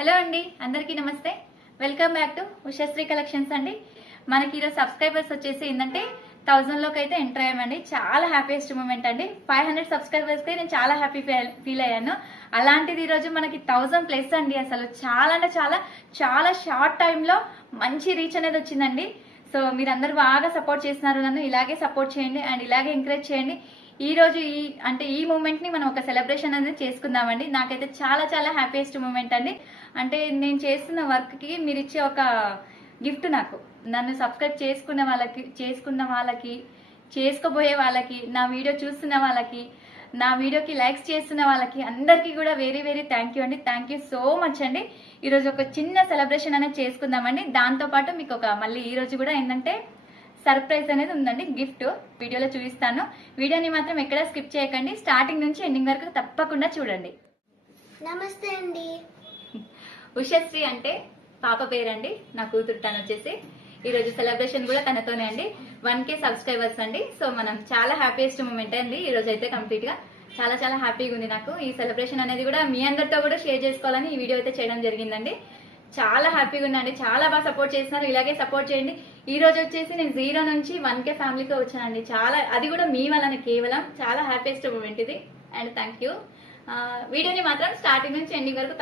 Hello అండి, అందరికీ నమస్తే. Welcome back to Ushasri collections అండి. మనకి ఈరోజు సబ్స్క్రైబర్స్ వచ్చేసి ఏంటంటే 1000 లోకి అయితే ఎంటర్ అయ్యామండి. చాలా హ్యాపీయెస్ట్ మూమెంట్ అండి. 500 సబ్స్క్రైబర్స్కి నేను చాలా హ్యాపీ ఫీల్ అయ్యాను. అలాంటిది ఈరోజు మనకి 1000 ప్లస్ అండి. అసలు చాలా అంటే చాలా షార్ట్ టైంలో మంచి రీచ్ అనేది వచ్చిందండి. సో మీరందరూ బాగా సపోర్ట్ చేస్తున్నారు. నన్ను ఇలాగే సపోర్ట్ చేయండి అండ్ ఇలాగే ఎంకరేజ్ చేయండి. ఈ రోజు ఈ మూమెంట్ ని మనం ఒక సెలబ్రేషన్ అనేది చేసుకుందామండి. నాకైతే చాలా హ్యాపీయెస్ట్ మూమెంట్ అండి. అంటే నేను చేస్తున్న వర్క్ కి మీరు ఇచ్చే ఒక గిఫ్ట్ నాకు. నన్ను సబ్స్క్రైబ్ చేసుకున్న వాళ్ళకి చేసుకోబోయే వాళ్ళకి, నా వీడియో చూస్తున్న వాళ్ళకి, నా వీడియోకి లైక్స్ చేస్తున్న వాళ్ళకి అందరికీ కూడా వెరీ థ్యాంక్ యూ అండి. థ్యాంక్ యూ సో మచ్ అండి. ఈరోజు ఒక చిన్న సెలబ్రేషన్ అనేది చేసుకుందామండి. దాంతోపాటు మీకు మళ్ళీ ఈ రోజు కూడా ఏంటంటే సర్ప్రైజ్ అనేది ఉందండి. గిఫ్ట్ వీడియోలో చూపిస్తాను. వీడియోని మాత్రం ఎక్కడా స్కిప్ చేయకండి. స్టార్టింగ్ నుంచి ఎండింగ్ వరకు తప్పకుండా చూడండి. నమస్తే అండి. ఉషశ్రీ అంటే పాప పేరండి. నా కూతురు తను వచ్చేసి ఈరోజు సెలబ్రేషన్ కూడా తనతోనే అండి. 1K సబ్స్క్రైబర్స్ అండి. సో మనం చాలా హ్యాపీయెస్ట్ మూమెంట్ అండి. ఈ రోజు అయితే కంప్లీట్ గా చాలా హ్యాపీగా ఉంది నాకు. ఈ సెలబ్రేషన్ అనేది కూడా మీ అందరితో కూడా షేర్ చేసుకోవాలని ఈ వీడియో అయితే చేయడం జరిగిందండి. చాలా హ్యాపీగా ఉందండి. చాలా బాగా సపోర్ట్ చేస్తున్నారు. ఇలాగే సపోర్ట్ చేయండి. ఈ రోజు వచ్చేసి నేను 0 నుంచి 1K ఫ్యామిలీతో వచ్చానండి. అది కూడా మీ వల్లనే కేవలం. చాలా హ్యాపీయెస్ట్ మూమెంట్ ఇది అండ్ థ్యాంక్ యూ. వీడియోని మాత్రం స్టార్టింగ్ నుంచి ఎండింగ్ వరకు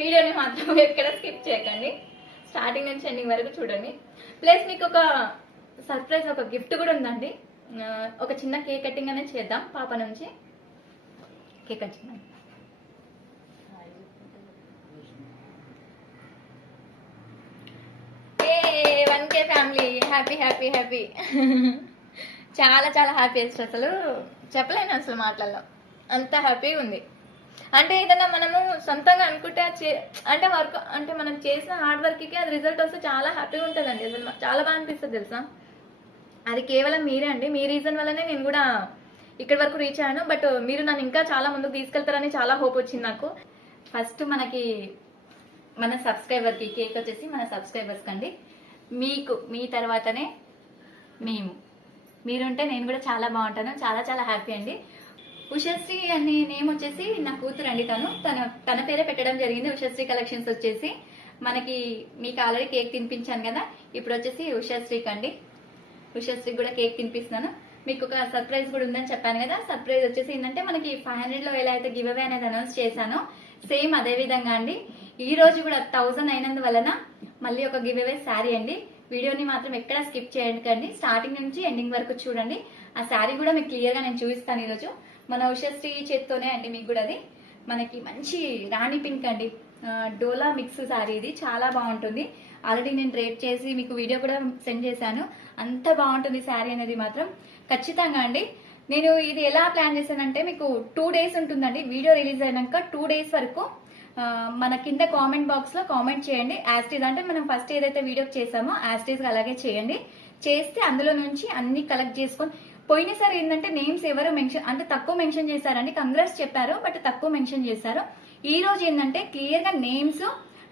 వీడియోని మాత్రం ఎక్కడ స్కిప్ చేయకండి. స్టార్టింగ్ నుంచి ఎండింగ్ వరకు చూడండి. ప్లస్ మీకు ఒక సర్ప్రైజ్, ఒక గిఫ్ట్ కూడా ఉందండి. ఒక చిన్న కేక్ కటింగ్ అనేది చేద్దాం. పాప నుంచి cake cutting. 1K family happy చాలా హ్యాపీయెస్ట్. అసలు చెప్పలేను అసలు మాటల్లో. అంత హ్యాపీగా ఉంది. అంటే ఏదన్నా మనము సొంతంగా అనుకుంటే అంటే వర్క్ అంటే మనం చేసిన హార్డ్ వర్క్కి అది రిజల్ట్ వస్తే చాలా హ్యాపీగా ఉంటుందండి. అసలు చాలా బాగా అనిపిస్తుంది తెలుసా. అది కేవలం మీరే అండి. మీ రీజన్ వల్లనే నేను కూడా ఇక్కడి వరకు రీచ్ అయ్యాను. బట్ మీరు నన్ను ఇంకా చాలా ముందుకు తీసుకెళ్తారని చాలా హోప్ వచ్చింది నాకు. ఫస్ట్ మనకి మన సబ్స్క్రైబర్కి కేక్ వచ్చేసి మన సబ్స్క్రైబర్స్ కండి. మీ తర్వాతనే మీరుంటే నేను కూడా చాలా బాగుంటాను. చాలా హ్యాపీ అండి. ఉషశ్రీ అనే నేమ్ వచ్చేసి నా కూతురు అండి. తన పేరే పెట్టడం జరిగింది. ఉషశ్రీ కలెక్షన్స్ వచ్చేసి మనకి మీకు ఆల్రెడీ కేక్ తినిపించాను కదా. ఇప్పుడు వచ్చేసి ఉషశ్రీకి అండి. ఉషశ్రీకి కూడా కేక్ తినిపిస్తున్నాను. మీకు ఒక సర్ప్రైజ్ కూడా ఉందని చెప్పాను కదా. సర్ప్రైజ్ వచ్చేసి ఏంటంటే మనకి 500లో ఎలా అయితే గివ్ అవే అనేది అనౌన్స్ చేశానో సేమ్ అదే విధంగా అండి ఈ రోజు కూడా 1000 అయినందువలన మళ్ళీ ఒక గివ్ అవే శారీ అండి. వీడియోని మాత్రం ఎక్కడ స్కిప్ చేయకండి. స్టార్టింగ్ నుంచి ఎండింగ్ వరకు చూడండి. ఆ శారీ కూడా మీకు క్లియర్ గా నేను చూపిస్తాను. ఈరోజు మన ఉషశ్రీ చేత్తోనే అండి. మీకు కూడా అది మనకి మంచి రాణి పింక్ అండి, డోలా మిక్స్ శారీ. ఇది చాలా బాగుంటుంది. ఆల్రెడీ నేను రేట్ చేసి మీకు వీడియో కూడా సెండ్ చేశాను. అంత బాగుంటుంది శారీ అనేది మాత్రం ఖచ్చితంగా అండి. నేను ఇది ఎలా ప్లాన్ చేశానంటే మీకు 2 డేస్ ఉంటుందండి. వీడియో రిలీజ్ అయినాక 2 డేస్ వరకు మన కింద కామెంట్ బాక్స్ లో కామెంట్ చేయండి. యాస్టీజ్ అంటే మనం ఫస్ట్ ఏదైతే వీడియో చేసామో యాస్టీజ్ అలాగే చేయండి. చేస్తే అందులో నుంచి అన్ని కలెక్ట్ చేసుకొని పోయినసారి ఏంటంటే నేమ్స్ ఎవరు మెన్షన్ అంటే తక్కువ మెన్షన్ చేశారండి. కంగ్రెస్ చెప్పారు బట్ తక్కువ మెన్షన్ చేశారు. ఈ రోజు ఏంటంటే క్లియర్ గా నేమ్స్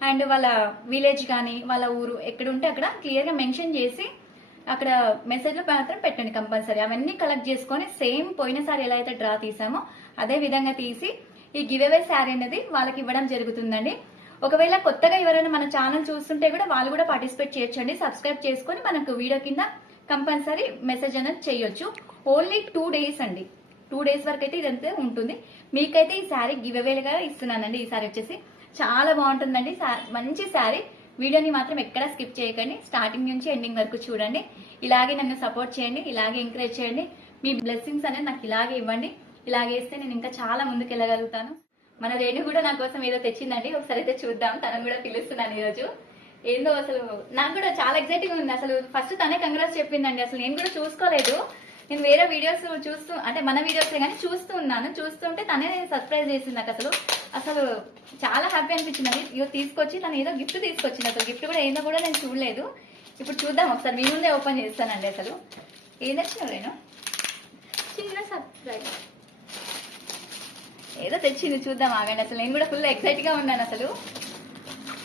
అండ్ వాళ్ళ విలేజ్ కానీ వాళ్ళ ఊరు ఎక్కడుంటే అక్కడ క్లియర్ గా మెన్షన్ చేసి అక్కడ మెసేజ్ లో మాత్రం పెట్టండి కంపల్సరీ. అవన్నీ కలెక్ట్ చేసుకొని సేమ్ పోయినసారి ఎలా అయితే డ్రా తీసామో అదే విధంగా తీసి ఈ గివ్ అవే శారీ అనేది వాళ్ళకి ఇవ్వడం జరుగుతుందండి. ఒకవేళ కొత్తగా ఎవరైనా మన ఛానల్ చూస్తుంటే కూడా వాళ్ళు కూడా పార్టిసిపేట్ చేయొచ్చండి. సబ్స్క్రైబ్ చేసుకొని మనకు వీడియో కింద కంపల్సరీ మెసేజ్ అనేది చేయొచ్చు. ఓన్లీ 2 డేస్ అండి. 2 డేస్ వరకు అయితే ఇదంతా ఉంటుంది. మీకైతే ఈ శారీ గివ్ అవేగా ఇస్తున్నానండి. ఈ శారీ వచ్చేసి చాలా బాగుంటుందండి. మంచి శారీ. వీడియోని మాత్రం ఎక్కడ స్కిప్ చేయకండి. స్టార్టింగ్ నుంచి ఎండింగ్ వరకు చూడండి. ఇలాగే నన్ను సపోర్ట్ చేయండి. ఇలాగే ఎంకరేజ్ చేయండి. మీ బ్లెస్సింగ్స్ అనేది నాకు ఇలాగే ఇవ్వండి. ఇలాగే ఇస్తే నేను ఇంకా చాలా ముందుకు వెళ్ళగలుగుతాను. మన రేణు కూడా నా కోసం ఏదో తెచ్చిందండి. ఒకసారి అయితే చూద్దాం. తనను కూడా పిలుస్తున్నాను ఈరోజు. ఏందో అసలు నాకు కూడా చాలా ఎక్సైటింగ్ ఉంది. అసలు ఫస్ట్ తనే కంగ్రాట్స్ చెప్పిందండి. అసలు నేను కూడా చూసుకోలేదు. నేను వేరే వీడియోస్ అంటే మన వీడియోసే కానీ చూస్తుంటే తనే సర్ప్రైజ్ చేసింది నాకు. అసలు చాలా హ్యాపీ అనిపించింది. ఇగో తీసుకొచ్చి తను ఏదో గిఫ్ట్ తీసుకొచ్చింది. అసలు గిఫ్ట్ కూడా ఏందో కూడా నేను చూడలేదు. ఇప్పుడు చూద్దాం ఒకసారి. మీ ముందే ఓపెన్ చేస్తానండి. అసలు ఏం తెచ్చినావు నేను? చిన్న సర్ప్రైజ్ ఏదో తెచ్చింది. చూద్దాం ఆగండి. అసలు నేను కూడా ఫుల్ ఎక్సైట్ గా ఉన్నాను. అసలు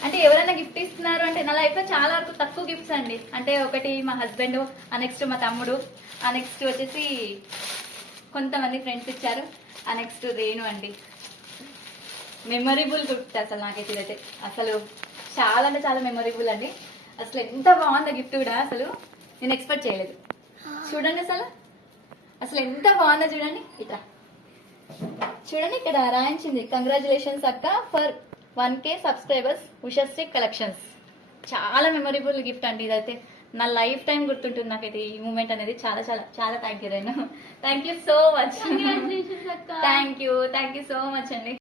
అంటే ఎవరైనా గిఫ్ట్ ఇస్తున్నారు అంటే నా లైఫ్ లో చాలా వరకు తక్కువ గిఫ్ట్స్ అండి. అంటే ఒకటి మా హస్బెండ్, ఆ నెక్స్ట్ మా తమ్ముడు, ఆ నెక్స్ట్ వచ్చేసి కొంతమంది ఫ్రెండ్స్ ఇచ్చారు. ఆ నెక్స్ట్ రేణు అండి. మెమొరబుల్ గిఫ్ట్ అసలు నాకైతే ఇదైతే అసలు చాలా అంటే చాలా మెమొరబుల్ అండి. అసలు ఎంత బాగుందో గిఫ్ట్ కూడా అసలు నేను ఎక్స్పెక్ట్ చేయలేదు. చూడండి అసలు అసలు ఎంత బాగుందో చూడండి. ఇట్లా చూడండి ఇక్కడ రాయించింది, కంగ్రాచులేషన్స్ అక్క for 1K subscribers Ushasri collections. చాలా మెమొరబుల్ గిఫ్ట్ అండి ఇదైతే. నా లైఫ్ టైం గుర్తుంటుంది నాకైతే ఈ మూమెంట్ అనేది. చాలా చాలా చాలా thank you Renu. Thank you so much. Thank you so much అండి.